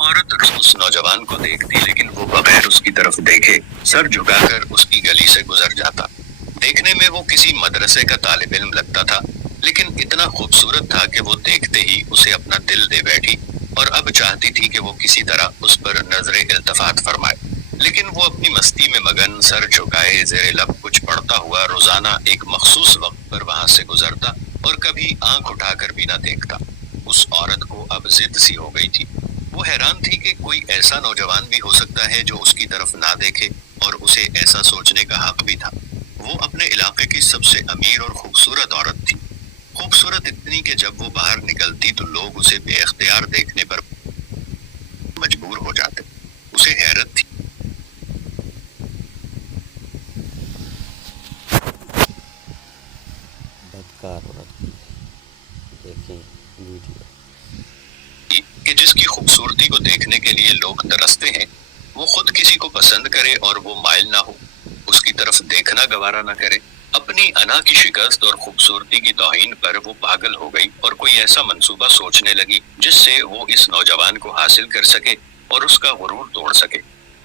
عورت اس نوجوان کو دیکھتی لیکن وہ بغیر اس کی طرف دیکھے سر جھکا کر اس کی گلی سے گزر جاتا۔ دیکھنے میں وہ کسی مدرسے کا طالب علم لگتا تھا، لیکن اتنا خوبصورت تھا کہ وہ دیکھتے ہی اسے اپنا دل دے بیٹھی اور اب چاہتی تھی کہ وہ کسی طرح اس پر نظر التفات فرمائے۔ لیکن وہ اپنی مستی میں مگن سر جھکائے زیر لب کچھ پڑھتا ہوا روزانہ ایک مخصوص وقت پر وہاں سے گزرتا اور کبھی آنکھ اٹھا کر بھی نہ دیکھتا۔ اس عورت کو اب ضد سی ہو گئی تھی۔ وہ حیران تھی کہ کوئی ایسا نوجوان بھی ہو سکتا ہے جو اس کی طرف نہ دیکھے، اور اسے ایسا سوچنے کا حق بھی تھا۔ وہ اپنے علاقے کی سب سے امیر اور خوبصورت عورت تھی، خوبصورت اتنی کہ جب وہ باہر نکلتی تو لوگ اسے بے اختیار دیکھنے پر مجبور ہو جاتے۔ اسے حیرت تھی بدکار عورت، دیکھیں ویڈیو۔ کہ جس کی خوبصورتی کو دیکھنے کے لیے لوگ ترستے ہیں، وہ خود کسی کو پسند کرے اور وہ مائل نہ ہو، اس کی طرف دیکھنا گوارا نہ کرے۔ اپنی انا کی شکست اور خوبصورتی کی توہین پر وہ پاگل ہو گئی اور کوئی ایسا منصوبہ سوچنے لگی جس سے وہ اس نوجوان کو حاصل کر سکے اور اس کا غرور توڑ سکے۔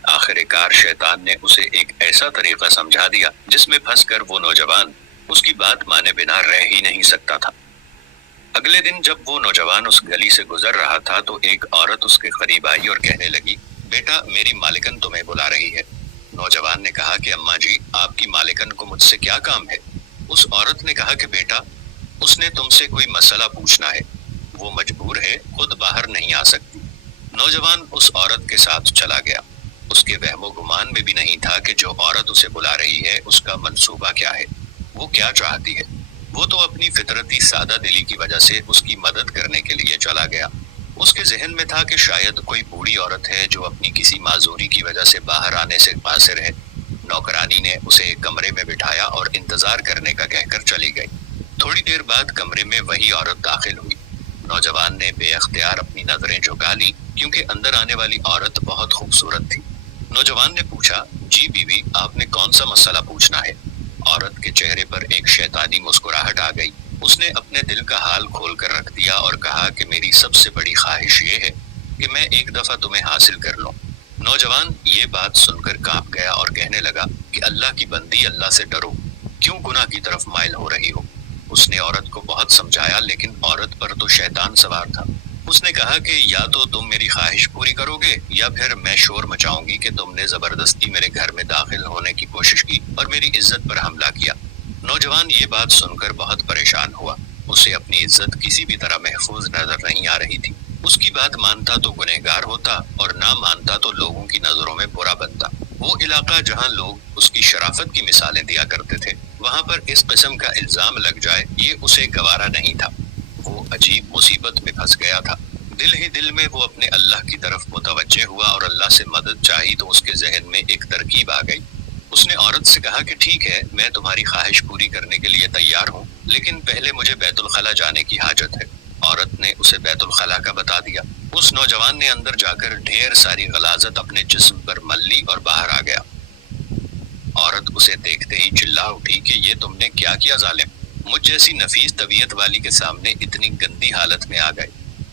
آخر کار شیطان نے اسے ایک ایسا طریقہ سمجھا دیا جس میں پھنس کر وہ نوجوان اس کی بات مانے بنا رہ ہی نہیں سکتا تھا۔ اگلے دن جب وہ نوجوان اس گلی سے گزر رہا تھا تو ایک عورت اس کے قریب آئی اور کہنے لگی، بیٹا میری مالکن تمہیں بلا رہی ہے۔ نوجوان نے کہا کہ اماں جی، آپ کی مالکن کو مجھ سے کیا کام ہے؟ اس عورت نے کہا کہ بیٹا، اس نے تم سے کوئی مسئلہ پوچھنا ہے، وہ مجبور ہے، خود باہر نہیں آ سکتی۔ نوجوان اس عورت کے ساتھ چلا گیا۔ اس کے وہم و گمان میں بھی نہیں تھا کہ جو عورت اسے بلا رہی ہے اس کا منصوبہ کیا ہے، وہ کیا چاہتی ہے۔ وہ تو اپنی فطرتی سادہ دلی کی وجہ سے اس کی مدد کرنے کے لیے چلا گیا۔ اس کے ذہن میں تھا کہ شاید کوئی بوڑھی عورت ہے جو اپنی کسی معذوری کی وجہ سے باہر آنے سے قاصر ہے۔ نوکرانی نے اسے ایک کمرے میں بٹھایا اور انتظار کرنے کا کہہ کر چلی گئی۔ تھوڑی دیر بعد کمرے میں وہی عورت داخل ہوئی۔ نوجوان نے بے اختیار اپنی نظریں جھکا لی کیونکہ اندر آنے والی عورت بہت خوبصورت تھی۔ نوجوان نے پوچھا، جی بیوی، آپ نے کون سا مسئلہ پوچھنا ہے؟ عورت کے چہرے پر ایک شیطانی مسکراہٹ آ گئی۔ اس نے اپنے دل کا حال کھول کر رکھ دیا اور کہا کہ میری سب سے بڑی خواہش یہ ہے کہ میں ایک دفعہ تمہیں حاصل کر لوں۔ نوجوان یہ بات سن کر کانپ گیا اور کہنے لگا کہ اللہ کی بندی، اللہ سے ڈرو، کیوں گناہ کی طرف مائل ہو رہی ہو؟ اس نے عورت کو بہت سمجھایا لیکن عورت پر تو شیطان سوار تھا۔ اس نے کہا کہ یا تو تم میری خواہش پوری کرو گے یا پھر میں شور مچاؤں گی کہ تم نے زبردستی میرے گھر میں داخل ہونے کی کوشش کی اور میری عزت پر حملہ کیا۔ نوجوان یہ بات سن کر بہت پریشان ہوا۔ اسے اپنی عزت کسی بھی طرح محفوظ نظر نہیں آ رہی تھی۔ اس کی بات مانتا تو گنہگار ہوتا اور نہ مانتا تو لوگوں کی نظروں میں برا بنتا۔ وہ علاقہ جہاں لوگ اس کی شرافت کی مثالیں دیا کرتے تھے، وہاں پر اس قسم کا الزام لگ جائے یہ اسے گوارا نہیں تھا۔ وہ عجیب مصیبت میں پھنس گیا تھا۔ دل ہی دل میں وہ اپنے اللہ کی طرف متوجہ ہوا اور اللہ سے مدد چاہی تو اس کے ذہن میں ایک ترکیب آ گئی۔ اس نے عورت سے کہا کہ ٹھیک ہے، میں تمہاری خواہش پوری کرنے کے لیے تیار ہوں، لیکن پہلے مجھے بیت الخلا جانے کی حاجت ہے۔ عورت نے اسے بیت الخلا کا بتا دیا۔ اس نوجوان نے اندر جا کر ڈھیر ساری غلاظت اپنے جسم پر مل لی اور باہر آ گیا۔ عورت اسے دیکھتے ہی چلا اٹھی کہ یہ تم نے کیا کیا ظالم؟ مجھ جیسی نفیس طبیعت والی کے سامنے اتنی گندی حالت میں آ گئے،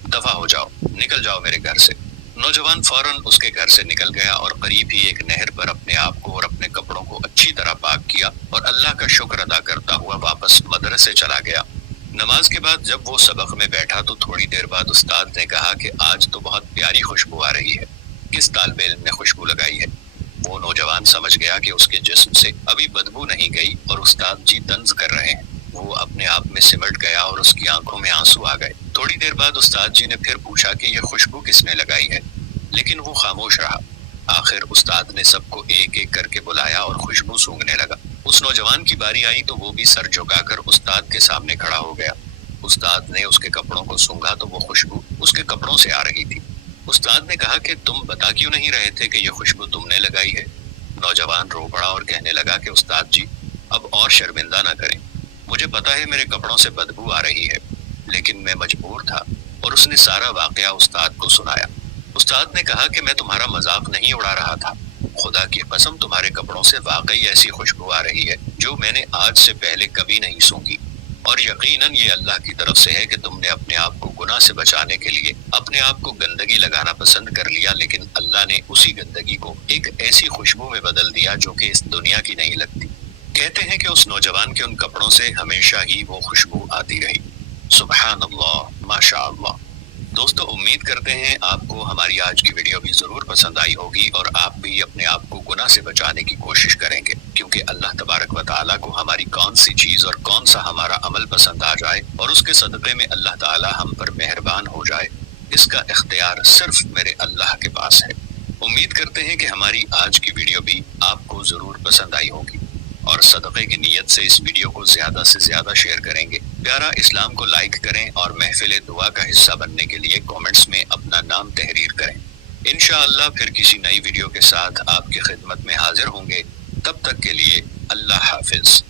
دفع ہو جاؤ، نکل جاؤ میرے گھر سے۔ نوجوان فوراً اس کے گھر سے نکل گیا اور قریب ہی ایک نہر پر اپنے آپ کو اور اپنے کپڑوں کو اچھی طرح پاک کیا اور اللہ کا شکر ادا کرتا ہوا واپس مدرسے چلا گیا۔ نماز کے بعد جب وہ سبق میں بیٹھا تو تھوڑی دیر بعد استاد نے کہا کہ آج تو بہت پیاری خوشبو آ رہی ہے، کس طالب علم نے خوشبو لگائی ہے؟ وہ نوجوان سمجھ گیا کہ اس کے جسم سے ابھی بدبو نہیں گئی اور استاد جی طنز کر رہے ہیں۔ وہ اپنے آپ میں سمٹ گیا اور اس کی آنکھوں میں آنسو آ گئے۔ تھوڑی دیر بعد استاد جی نے پھر پوچھا کہ یہ خوشبو کس نے لگائی ہے، لیکن وہ خاموش رہا۔ آخر استاد نے سب کو ایک ایک کر کے بلایا اور خوشبو سونگھنے لگا۔ اس نوجوان کی باری آئی تو وہ بھی سر جھکا کر استاد کے سامنے کھڑا ہو گیا۔ استاد نے اس کے کپڑوں کو سونگھا تو وہ خوشبو اس کے کپڑوں سے آ رہی تھی۔ استاد نے کہا کہ تم بتا کیوں نہیں رہے تھے کہ یہ خوشبو تم نے لگائی ہے؟ نوجوان رو پڑا اور کہنے لگا کہ استاد جی، اب اور شرمندہ نہ کریں، مجھے پتا ہے میرے کپڑوں سے بدبو آ رہی ہے، لیکن میں مجبور تھا۔ اور اس نے سارا واقعہ استاد کو سنایا۔ استاد نے کہا کہ میں تمہارا مذاق نہیں اڑا رہا تھا، خدا کی قسم تمہارے کپڑوں سے واقعی ایسی خوشبو آ رہی ہے جو میں نے آج سے پہلے کبھی نہیں سونگھی۔ اور یقیناً یہ اللہ کی طرف سے ہے کہ تم نے اپنے آپ کو گناہ سے بچانے کے لیے اپنے آپ کو گندگی لگانا پسند کر لیا، لیکن اللہ نے اسی گندگی کو ایک ایسی خوشبو میں بدل دیا جو کہ اس دنیا کی نہیں لگتی۔ کہتے ہیں کہ اس نوجوان کے ان کپڑوں سے ہمیشہ ہی وہ خوشبو آتی رہی۔ سبحان اللہ، ماشاء اللہ۔ دوستو، امید کرتے ہیں آپ کو ہماری آج کی ویڈیو بھی ضرور پسند آئی ہوگی اور آپ بھی اپنے آپ کو گناہ سے بچانے کی کوشش کریں گے، کیونکہ اللہ تبارک و تعالیٰ کو ہماری کون سی چیز اور کون سا ہمارا عمل پسند آ جائے اور اس کے صدقے میں اللہ تعالیٰ ہم پر مہربان ہو جائے، اس کا اختیار صرف میرے اللہ کے پاس ہے۔ امید کرتے ہیں کہ ہماری آج کی ویڈیو بھی آپ کو ضرور پسند آئی ہوگی اور صدقے کی نیت سے اس ویڈیو کو زیادہ سے زیادہ شیئر کریں گے۔ پیارا اسلام کو لائک کریں اور محفل دعا کا حصہ بننے کے لیے کومنٹس میں اپنا نام تحریر کریں۔ انشاءاللہ پھر کسی نئی ویڈیو کے ساتھ آپ کی خدمت میں حاضر ہوں گے۔ تب تک کے لیے اللہ حافظ۔